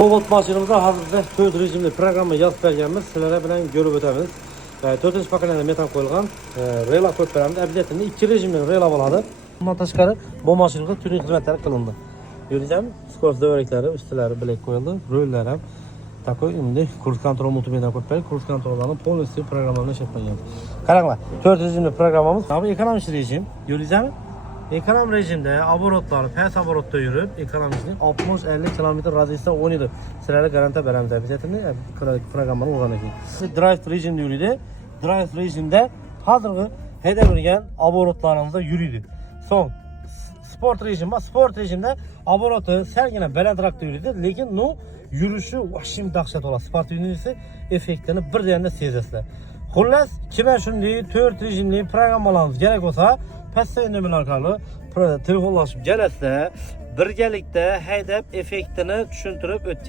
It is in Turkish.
Robot maşinimizde hazırda 4 rejimli programma yazıp bergenimiz sizlere bilen görüp ötemiz. 4. pakanede metan koyulgan rela koyup beramizde обязательно 2 rejimli rela boladı. Bundan taşkarı bu maşinimizde türlü hizmetleri kılındı. Göreceğim, skors dövrekleri, üstleri bilek koyuldu, roller hem. Takoy, şimdi kurs kontrol multimedya koyup berip, kurs kontrollarının polisi programlarını işletmeyen. Karaklar, 4 rejimli programımız. Abi ekonomik rejim, göreceğim. Ekonom rejimde aborotlar, pes aborotta yürüp ekonomisini 60-50 km radiyusda oynaydı. Sizlere garanti veremiz. Bizetini programını uğranık. Drive rejimde yürüdü. Drive rejimde hazırgı hedef vergen aborotlarımızda yürüdü. Son sport rejim var. Sport rejimde aborotu sergine beledrakta yürüdü. Lekin no yürüyüşü vaşim dahşet ola. Sport yürüyüşü efektini bir deyende sezesizler. Xullas, kime shunday 4 rejimli programmalarimiz gerek olsa, pastdagi nomer orqali telefonlashib kelasizlar. Birgalikda haydab effektini tushuntirib o'tkazib